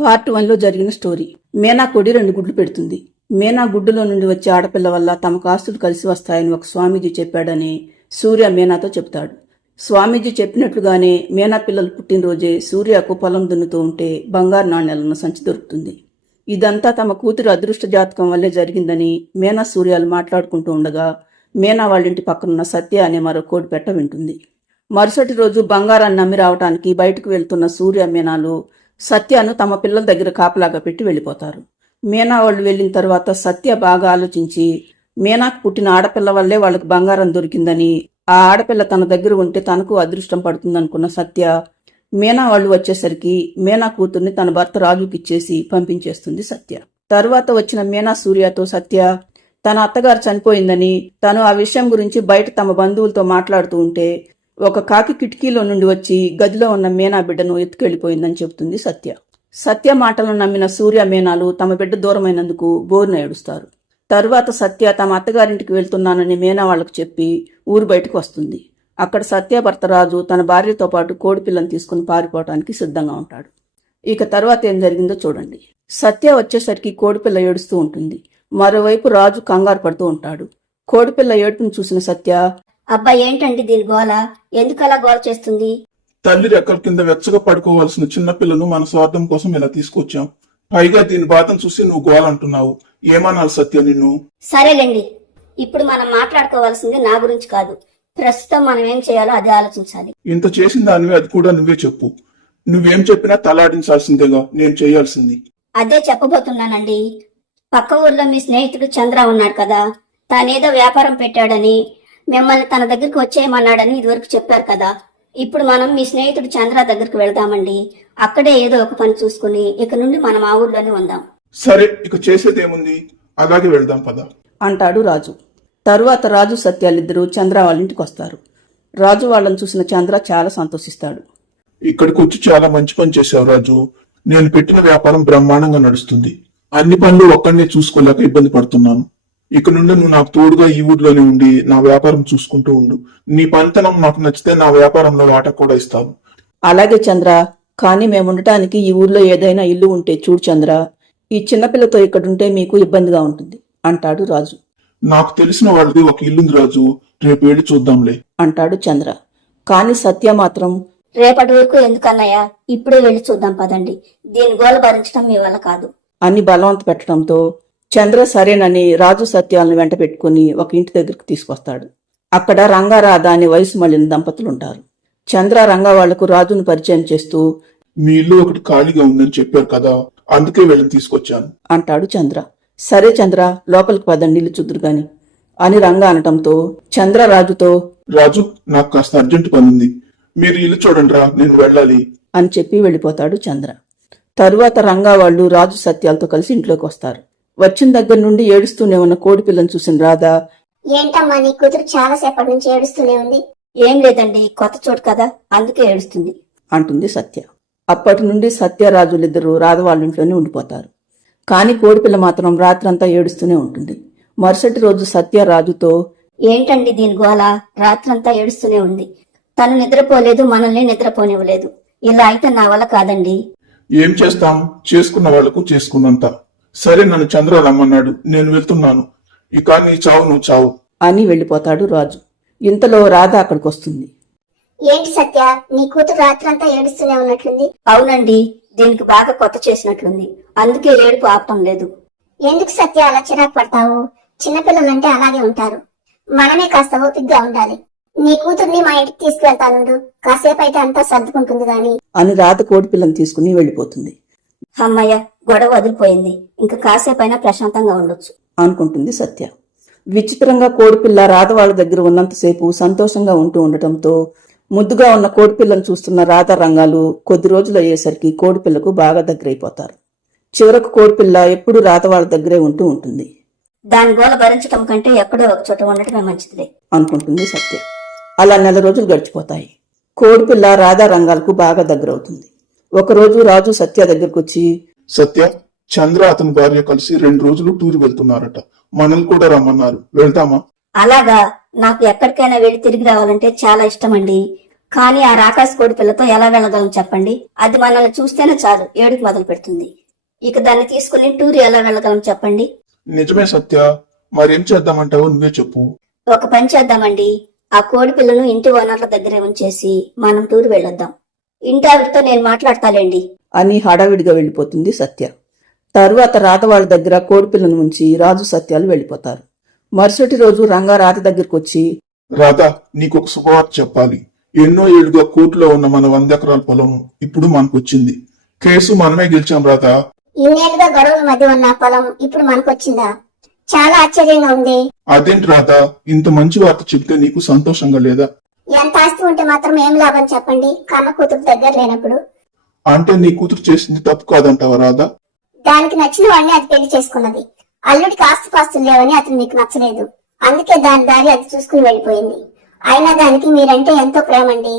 Part 1లో జరిగిన story. Meena కొడి 2 గుడ్లు పెడుతుంది. మీనా గుడ్డులో నుండి వచ్చే ఆడపిల్ల వల్ల తమకు ఆస్తులు కలిసి వస్తాయని ఒక స్వామీజీ చెప్పాడని సూర్య మీనాతో చెప్తాడు. స్వామీజీ చెప్పినట్లుగానే మీనా పిల్లలు పుట్టినరోజే సూర్యకు పొలం దున్నుతూ ఉంటే బంగారు నాణ్యాలను సంచి దొరుకుతుంది. ఇదంతా తమ కూతురు అదృష్ట జాతకం వల్లే జరిగిందని మీనా సూర్యాలు మాట్లాడుకుంటూ ఉండగా మీనా వాళ్ళింటి పక్కనున్న సత్య అనే మరో కోడి పెట్ట వింటుంది. మరుసటి రోజు బంగారాన్ని నమ్మి రావటానికి బయటకు వెళ్తున్న సూర్య మీనాలు సత్యను తమ పిల్లల దగ్గర కాపలాగా పెట్టి వెళ్ళిపోతారు. మీనా వాళ్ళు వెళ్ళిన తర్వాత సత్య బాగా ఆలోచించి మీనాకు పుట్టిన ఆడపిల్ల వల్లే వాళ్ళకి బంగారం దొరికిందని, ఆ ఆడపిల్ల తన దగ్గర ఉంటే తనకు అదృష్టం పడుతుందనుకున్న సత్య మీనా వాళ్ళు వచ్చేసరికి మీనా కూతుర్ని తన భర్త రాజుకి ఇచ్చేసి పంపించేస్తుంది సత్య. తర్వాత వచ్చిన మీనా సూర్యతో సత్య తన అత్తగారు చనిపోయిందని, తను ఆ విషయం గురించి బయట తమ బంధువులతో మాట్లాడుతూ ఉంటే ఒక కాకి కిటికీలో నుండి వచ్చి గదిలో ఉన్న మీనా బిడ్డను ఎత్తుకెళ్లిపోయిందని చెబుతుంది సత్య. సత్య మాటలను నమ్మిన సూర్య మీనాలు తమ బిడ్డ దూరమైనందుకు బోరున ఏడుస్తారు. తరువాత సత్య తమ అత్తగారింటికి వెళ్తున్నానని మీనా వాళ్లకు చెప్పి ఊరు బయటకు వస్తుంది. అక్కడ సత్య భర్త రాజు తన భార్యతో పాటు కోడిపిల్లని తీసుకుని పారిపోవటానికి సిద్ధంగా ఉంటాడు. ఇక తర్వాత ఏం జరిగిందో చూడండి. సత్య వచ్చేసరికి కోడిపిల్ల ఏడుస్తూ ఉంటుంది. మరోవైపు రాజు కంగారు పడుతూ ఉంటాడు. కోడిపిల్ల ఏడుపును చూసిన సత్య, అబ్బా ఏంటండి దీని గోల, ఎందుకలా గోల చేస్తుంది? తల్లి రెక్కల కింద వెచ్చగా పడుకోవాల్సిన చిన్నపిల్లను మన స్వార్థం కోసం ఇలా తీసుకొచ్చాం. పైగా దీని బాధను చూసి నువ్వు గోలంటున్నావు. ఏమనాలి సత్య నిన్ను? సరేలేండి, ఇప్పుడు మనం మాట్లాడుకోవాల్సింది నా గురించి కాదు. ప్రస్తుతం మనం ఏం చేయాలో అదే ఆలోచించాలి. ఇంత చేసిన దానివి అది కూడా నువ్వే చెప్పు. నువ్వేం చెప్పినా తలాడించాల్సిందేగా నేను చేయాల్సింది. అదే చెప్పబోతున్నానండి. పక్క ఊర్లో మీ స్నేహితుడు చంద్ర ఉన్నాడు కదా, తానేదో వ్యాపారం పెట్టాడని మిమ్మల్ని తన దగ్గరికి వచ్చేయమన్నాడని ఇదివరకు చెప్పారు కదా. ఇప్పుడు మనం మీ స్నేహితుడు చంద్ర దగ్గరికి వెళ్దామండి. అక్కడే ఏదో ఒక పని చూసుకుని ఇక నుండి మనం ఆ ఊర్లోనే ఉందాం. సరే, ఇక చేసేదేముంది, అలాగే వెళ్దాం పద అంటాడు రాజు. తరువాత రాజు సత్యాలిద్దరూ చంద్ర వాళ్ళింటికి వస్తారు. రాజు వాళ్ళని చూసిన చంద్ర చాలా సంతోషిస్తాడు. ఇక్కడికి వచ్చి చాలా మంచి పని చేశావు రాజు. నేను పెట్టిన వ్యాపారం బ్రహ్మాండంగా నడుస్తుంది. అన్ని పనులు ఒక్కడినే చూసుకోలేక ఇబ్బంది పడుతున్నాను. ఇక నుండి నువ్వు నాకు తోడుగా ఈ ఊర్లోనే ఉండి నా వ్యాపారం చూసుకుంటూ ఉండు. నీ పనితనం నాకు నచ్చితే నా వ్యాపారంలో వాటా కూడా ఇస్తాను. అలాగే చంద్ర, కానీ మేముండటానికి ఈ ఊర్లో ఏదైనా ఇల్లు ఉంటే చూడు చంద్ర. ఈ చిన్నపిల్లతో ఇక్కడుంటే మీకు ఇబ్బందిగా ఉంటుంది అంటాడు రాజు. నాకు తెలిసిన వాళ్ళది ఒక ఇల్లుంది రాజు, రేపు వెళ్ళి చూద్దాంలే అంటాడు చంద్ర. కాని సత్య మాత్రం, రేపటి వరకు ఎందుకన్నయ్యా, ఇప్పుడే వెళ్లి చూద్దాం పదండి. దీని గోల భరించడం మీ వల్ల కాదు అని బలవంత పెట్టడంతో చంద్ర సరేనని రాజు సత్యాలను వెంట పెట్టుకుని ఒక ఇంటి దగ్గరికి తీసుకొస్తాడు. అక్కడ రంగారాధ అనే వయసు మళ్ళిన దంపతులుంటారు. చంద్ర రంగా వాళ్లకు రాజును పరిచయం చేస్తూ, మీ ఇల్లు ఒకటి ఖాళీగా ఉందని చెప్పారు కదా, అందుకే వెళ్ళని తీసుకొచ్చాను అంటాడు చంద్ర. సరే చంద్ర, లోపలికి పదండి, ఇల్లు చూద్దురు గాని అని రంగా అనటంతో చంద్ర రాజుతో, రాజు నాకు కాస్త అర్జెంట్ పనుంది, మీరు ఇల్లు చూడండి రా, నేను వెళ్ళాలి అని చెప్పి వెళ్ళిపోతాడు చంద్ర. తరువాత రంగా వాళ్ళు రాజు సత్యాలతో కలిసి ఇంట్లోకి వస్తారు. వచ్చిన దగ్గర నుండి ఏడుస్తూనే ఉన్న కోడి పిల్లని చూసిన రాధ, ఏంటమ్మా నీ కూతురు చాలా సేపటి నుంచి ఏడుస్తూనే ఉంది? ఏం లేదండి, కొత్త చోటు కదా, అందుకే ఏడుస్తుంది అంటుంది సత్య. అప్పటి నుండి సత్య రాజులిద్దరూ రాధ వాళ్ళ ఇంట్లోనే ఉండిపోతారు. కాని కోడిపిల్ల మాత్రం రాత్రంతా ఏడుస్తూనే ఉంటుంది. మరుసటి రోజు సత్య రాజుతో, ఏంటండి దీని గోల, రాత్రంతా ఏడుస్తూనే ఉంది. తను నిద్రపోలేదు, మనల్ని నిద్రపోనివ్వలేదు. ఇలా అయితే నా వల్ల కాదండి. ఏం చేస్తాం, చేసుకున్న వాళ్లకు చేసుకున్నంత. సరే, నన్ను చంద్ర రమ్మన్నాడు, నేను వెళ్తున్నాను. ఇక నీ చావు నువ్వు చావు అని వెళ్ళిపోతాడు రాజు. ఇంతలో రాధ అక్కడికి వస్తుంది. ఏంటి సత్య, నీ కూతురు రాత్రంతా ఏడుస్తూనే ఉన్నట్లుంది? అవునండి, దీనికి బాగా కొత్త చేసినట్లుంది, అందుకే ఏడుపు ఆపటం లేదు. ఎందుకు సత్య అలా చిరాకు పడతావు? చిన్నపిల్లలంటే అలాగే ఉంటారు. మనమే కాస్త ఓపిగ్గా ఉండాలి. నీ కూతుర్ని మా ఇంటికి తీసుకువెళ్తానుండు, కాసేపు అయితే అంతా సర్దుకుంటుంది గాని అని రాధ కోడిపిల్లని తీసుకుని వెళ్ళిపోతుంది. అమ్మయ్య, గొడవ వదిలిపోయింది, ఇంకా కాసేపైనా ప్రశాంతంగా ఉండొచ్చు అనుకుంటుంది సత్య. విచిత్రంగా కోడిపిల్ల రాధ వాళ్ళ దగ్గర ఉన్నంతసేపు సంతోషంగా ఉంటూ ఉండటంతో ముద్దుగా ఉన్న కోడిపిల్లను చూస్తున్న రాధ రంగాలు కొద్ది రోజులు అయ్యేసరికి కోడిపిల్లకు బాగా దగ్గరైపోతారు. చివరకు కోడిపిల్ల ఎప్పుడు రాధ వాళ్ళ దగ్గరే ఉంటూ ఉంటుంది. దాని గోల భరించటం కంటే ఎక్కడో ఒక చోట ఉండటమే మంచిదిలే అనుకుంటుంది సత్య. అలా 4 రోజులు గడిచిపోతాయి. కోడిపిల్ల రాధా రంగాలకు బాగా దగ్గరవుతుంది. ఒకరోజు రాజు సత్య దగ్గరకు వచ్చి, సత్య, చంద్ర అతని భార్య కలిసి 2 రోజులు టూర్ వెళ్తున్నారట, మనల్ని కూడా రమ్మన్నారు, వెళ్తామా? అలాగా, నాకు ఎక్కడికైనా వెళ్ళి తిరిగి రావాలంటే చాలా ఇష్టం అండి. కానీ ఆ రాకాసి కోడి పిల్లతో ఎలా వెళ్ళగలం చెప్పండి? అది మనల్ని చూస్తేనే చాలు ఏడుపు మొదలు పెడుతుంది. ఇక దాన్ని తీసుకుని టూర్ ఎలా వెళ్ళగలం చెప్పండి? నిజమే సత్య, మరేం చేద్దామంటావో నువ్వే చెప్పు. ఒక పని చేద్దామండి. ఆ కోడి పిల్లను ఇంటి ఓనర్ల దగ్గరే ఉంచేసి మనం టూర్ వెళ్ళొద్దాం. ఇంటి ఆవిడతో నేను మాట్లాడతాలేండి అని హడావిడిగా వెళ్ళిపోతుంది సత్య. తరువాత రాధ వాళ్ళ దగ్గర కోడిపిల్లను ఉంచి రాజు సత్యాలు వెళ్ళిపోతారు. మరుసటి రోజు రంగా రాధ దగ్గరకు వచ్చి, రాధా, నీకు ఒక శుభవార్త చెప్పాలి. ఎన్నో ఏళ్లుగా కోర్టులో ఉన్న మన 100 ఎకరాల పొలం ఇప్పుడు మనకు వచ్చింది. కేసు మనమే గెలిచాం రాధా. ఇన్నేళ్లుగా గొడవల మధ్య ఉన్న పొలం ఇప్పుడు మనకొచ్చిందా? చాలా ఆశ్చర్యంగా ఉంది. అదేంటి రాధా, ఇంత మంచి వార్త చెప్తే నీకు సంతోషంగా లేదా? ఎంత ఆస్తి ఉంటే మాత్రం ఏం లాభం చెప్పండి, కన్న కూతురు దగ్గర లేనప్పుడు. అంటే నీ కూతురు చేసింది తప్పు కాదంటావా రాధా? దానికి నచ్చిన వాడిని అది పెళ్లి చేసుకున్నది. అల్లుడికి ఆస్తిపాస్తులు లేవని అతను మీకు నచ్చలేదు. అందుకే దాని దారి అది చూసుకుని వెళ్ళిపోయింది. అయినా దానికి మీరంటే ఎంతో ప్రేమండి.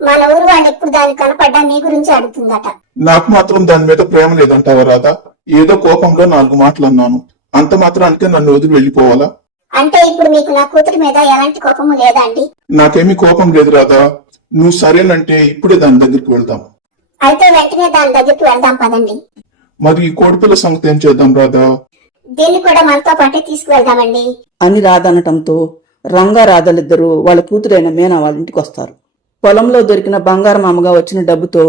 మన ఊరు వాళ్ళు ఎప్పుడు దానికి కనపడ్డా మీ గురించి అడుగుతుందట. నాకు మాత్రం దాని మీద ప్రేమ లేదంటావా రాధా? ఏదో కోపంలో 4 మాటలు అన్నాను, అంత మాత్రానికే నన్ను వదిలి వెళ్ళిపోవాలా? అంటే ఇప్పుడు మీకు నా కూతురి మీద ఎలాంటి కోపము లేదా అండి? నాకేమీ కోపం లేదు రాధా. నువ్వు సరేనంటే ఇప్పుడే దాని దగ్గరికి వెళ్దాం. అయితే వెంటనే దాని దగ్గరికి వెళ్దాం పదండి. మరి ఈ కోడిపిల్ల సంగతి ఏం చేద్దాం రాధా? దీన్ని కూడా మనతో పాటే తీసుకువెళ్దామండి అని రాధ అనటంతో రంగా రాధలిద్దరూ వాళ్ళ కూతురైన మీనా వాళ్ళ ఇంటికి వస్తారు. పొలంలో దొరికిన బంగారం అమ్మగా వచ్చిన డబ్బుతో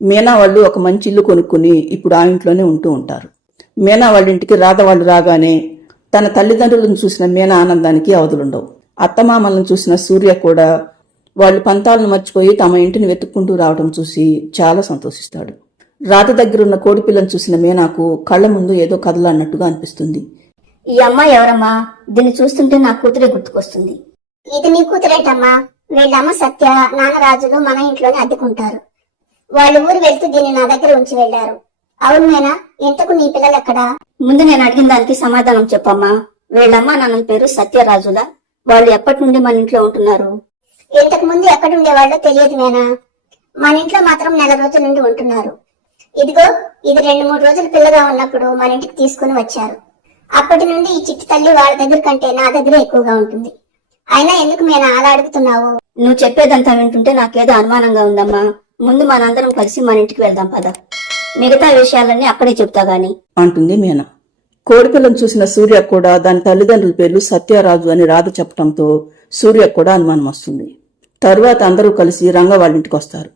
మీనా వాళ్ళు ఒక మంచి ఇల్లు కొనుక్కుని ఇప్పుడు ఆ ఇంట్లోనే ఉంటూ ఉంటారు. మీనా వాళ్ళ ఇంటికి రాధ వాళ్ళు రాగానే తన తల్లిదండ్రులను చూసిన మీనా ఆనందానికి అవధులుండవు. అత్తమామలను చూసిన సూర్య కూడా వాళ్ళు పంతాలను మర్చిపోయి తమ ఇంటిని వెతుక్కుంటూ రావడం చూసి చాలా సంతోషిస్తాడు. రాధ దగ్గరున్న కోడిపిల్లను చూసిన మీనాకు కళ్ల ముందు ఏదో కదలన్నట్టుగా అనిపిస్తుంది. ఈ అమ్మాయి ఎవరమ్మా? దీన్ని చూస్తుంటే నా కూతురే గుర్తుకొస్తుంది. ఇది నీ కూతురేంటమ్మా? వీళ్ళమ్మ సత్య, నాన్న రాజులు మన ఇంట్లోనే అద్దెకుంటారు. వాళ్ళు ఊరు వెళ్తూ దీన్ని నా దగ్గర ఉంచి వెళ్లారు. అవును మేనా, ఇంతకు నీ పిల్లలు ఎక్కడా? ముందు నేను అడిగిన దానికి సమాధానం చెప్పమ్మా. వీళ్ళమ్మ నాన్న పేరు సత్యరాజుల. వాళ్ళు ఎప్పటి నుండి మన ఇంట్లో ఉంటున్నారు? ఇంతకు ముందు ఎక్కడుండేవాళ్ళో తెలియదు మేనా. మన ఇంట్లో మాత్రం నెల రోజుల నుండి ఉంటున్నారు. ఇదిగో ఇది 2-3 రోజులు పిల్లగా ఉన్నప్పుడు మన ఇంటికి తీసుకుని వచ్చారు. అప్పటి నుండి ఈ చిట్టి తల్లి వాళ్ళ దగ్గర కంటే నా దగ్గర ఎక్కువగా ఉంటుంది. అయినా ఎందుకు మేనా అలా అడుగుతున్నావు? నువ్వు చెప్పేదంతా వింటుంటే నాకేదో అనుమానంగా ఉందమ్మా. ముందు మనందరం కలిసి మన ఇంటికి వెళ్దాం పద. మిగతా విషయాలన్నీ అక్కడే చెప్తా గాని అంటుంది మీనా. కోడిపిల్లను చూసిన సూర్య కూడా దాని తల్లిదండ్రుల పేర్లు సత్యరాజు అని రాధ చెప్పడంతో సూర్య కూడా అనుమానం వస్తుంది. తరువాత అందరూ కలిసి రంగ వాళ్ళ ఇంటికి వస్తారు.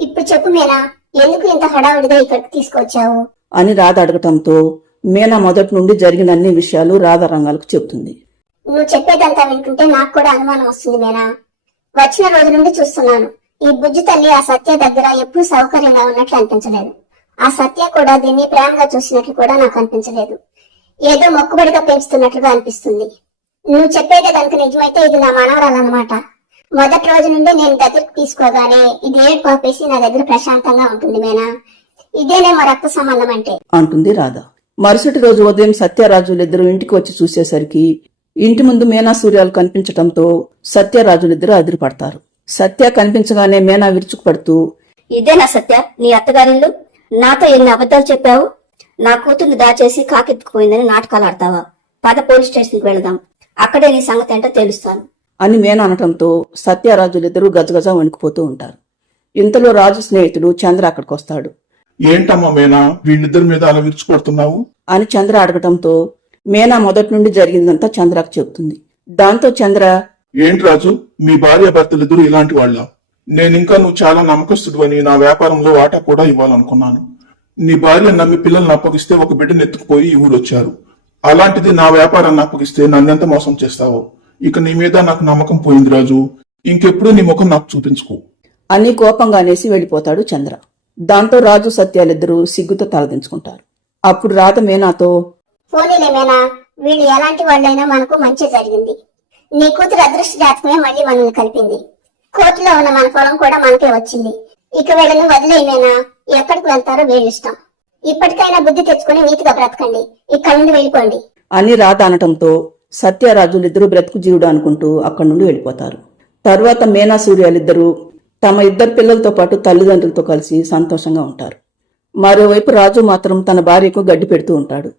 ఇప్పుడు చెప్పు మీనా, ఎందుకు ఇంత హడావుడిగా ఇక్కడికి తీసుకొచ్చావు అని రాధ అడగటంతో మీనా మొదటి నుండి జరిగిన అన్ని విషయాలు రాధ రంగాలకు చెబుతుంది. నువ్వు చెప్పేదంతా వింటుంటే నాకు కూడా అనుమానం వస్తుంది మీనా. వచ్చిన రోజు నుండి చూస్తున్నాను, ఈ బుజ్జి తల్లి ఆ సత్య దగ్గర ఎప్పుడూ సౌకర్యంగా ఉన్నట్లు అనిపించలేదు. ఆ సత్య కూడా దీన్ని ప్రేమగా చూసినట్లు కూడా నాకు అనిపించలేదు. ఏదో మొక్కుబడిగా పెంచుతున్నట్లుగా అనిపిస్తుంది. నువ్వు చెప్పేదే కనుక నిజమైతే ఇది నా మనవరాలన్నమాట. మొదటి రోజు నుండి నేను దగ్గరికి తీసుకోగానే ఇది ఏడు పాపేసి నా దగ్గర ప్రశాంతంగా ఉంటుంది మేనా. ఇదేనేమో రక్త సంబంధం అంటే అంటుంది రాధ. మరుసటి రోజు ఉదయం సత్యరాజులిద్దరూ ఇంటికి వచ్చి చూసేసరికి ఇంటి ముందు మీనా సూర్యాలు కనిపించటంతో సత్యరాజులిద్దరూ అదిరిపడతారు. సత్య కనిపించగానే మీనా విరుచుకుపడుతూ, ఇదేనా సత్య నీ అత్తగారిల్లు? నాతో ఎన్ని అబద్ధాలు చెప్పావు? నా కూతుర్ని దాచేసి కాకెత్తుకుపోయిందని నాటకాలు ఆడతావా? పద పోలీస్ స్టేషన్కి వెళదాం, అక్కడే నీ సంగతి ఏంటో తెలుస్తాను అని మీనా అనటంతో సత్యరాజులిద్దరూ గజగజ వణికిపోతూ ఉంటారు. ఇంతలో రాజు స్నేహితుడు చంద్ర అక్కడికి వస్తాడు. ఏంటమ్మా మీనా, వీళ్ళిద్దరి మీద అలా విరుచుపడుతున్నావు అని చంద్ర అడగటంతో మీనా మొదటి నుండి జరిగిందంతా చంద్రకు చెబుతుంది. దాంతో చంద్ర, ఏంటి రాజు, మీ భార్య భర్తలిద్దరూ ఇలాంటి వాళ్ళ? నేనింకా నువ్వు చాలా నమ్మకస్తుడు అని నా వ్యాపారంలో వాటా కూడా ఇవ్వాలనుకున్నాను. నీ భార్య నమ్మి పిల్లల్ని అప్పగిస్తే ఒక బిడ్డను ఎత్తుకుపోయి ఈ ఊరు వచ్చారు. అలాంటిది నా వ్యాపారాన్ని అప్పగిస్తే నన్నెంత మోసం చేస్తావో. ఇక నీ మీద నాకు నమ్మకం పోయింది రాజు. ఇంకెప్పుడు నీ ముఖం నాకు చూపించుకో అని కోపంగా అనేసి వెళ్లిపోతాడు చంద్ర. దాంతో రాజు సత్యాలిద్దరూ సిగ్గుతో తలదించుకుంటారు. అప్పుడు రాధ మీనాతో, పోనీలే మేనా, వీళ్ళు ఎలాంటి వాళ్ళైనా మనకు మంచి జరిగింది. నీ కూతురు అదృష్ట జాతకమే మళ్ళీ మనల్ని కలిపింది. కోర్టులో ఉన్న మన పొలం కూడా మనకే వచ్చింది. ఇక వీళ్ళని వదిలేయమేనా, ఎక్కడికి వెళ్తారో వీళ్ళిష్టం. ఇప్పటికైనా బుద్ధి తెచ్చుకుని నీతిగా బ్రతకండి, ఇక్కడి నుండి వెళ్ళిపోండి అని రాధ అనటంతో సత్యరాజులిద్దరూ బ్రతుకు జీవుడు అనుకుంటూ అక్కడి నుండి వెళ్ళిపోతారు. తరువాత మీనా సూర్యాలిద్దరూ తమ 2 పిల్లలతో పాటు తల్లిదండ్రులతో కలిసి సంతోషంగా ఉంటారు. మరోవైపు రాజు మాత్రం తన భార్యకు గడ్డి పెడుతూ ఉంటాడు.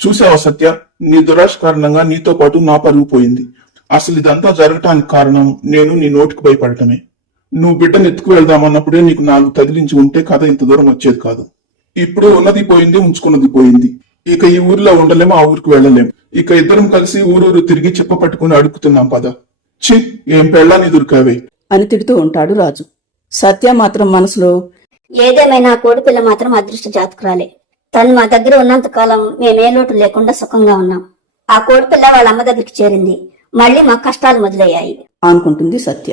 చూసావా సత్య, నీ దురాశ కారణంగా నీతో పాటు నా పరుగు పోయింది. అసలు ఇదంతా జరగటానికి కారణం నేను నీ నోటికి భయపడటమే. నువ్వు బిడ్డను ఎత్తుకు వెళ్దామన్నప్పుడే నీకు 4 తగిలించి ఉంటే కథ ఇంత దూరం వచ్చేది కాదు. ఇప్పుడు ఉన్నది పోయింది, ఉంచుకున్నది పోయింది. ఇక ఈ ఊర్లో ఉండలేము, ఆ ఊరికి వెళ్ళలేము. ఇక ఇద్దరం కలిసి ఊరూరు తిరిగి చెప్ప పట్టుకుని అడుగుతున్నాం పద. చి, ఏం పెళ్ళాన్ని దొరికావే అని తిడుతూ ఉంటాడు రాజు. సత్య మాత్రం మనసులో, ఏదేమైనా కోడిపిల్ల మాత్రం అదృష్ట జాతకురాలే. తను మా దగ్గర ఉన్నంత కాలం మేమే లోటు లేకుండా సుఖంగా ఉన్నాం. ఆ కోడిపిల్ల వాళ్ళ అమ్మ దగ్గరికి చేరింది. మళ్ళీ మా కష్టాలు మొదలయ్యాయి అనుకుంటుంది సత్య.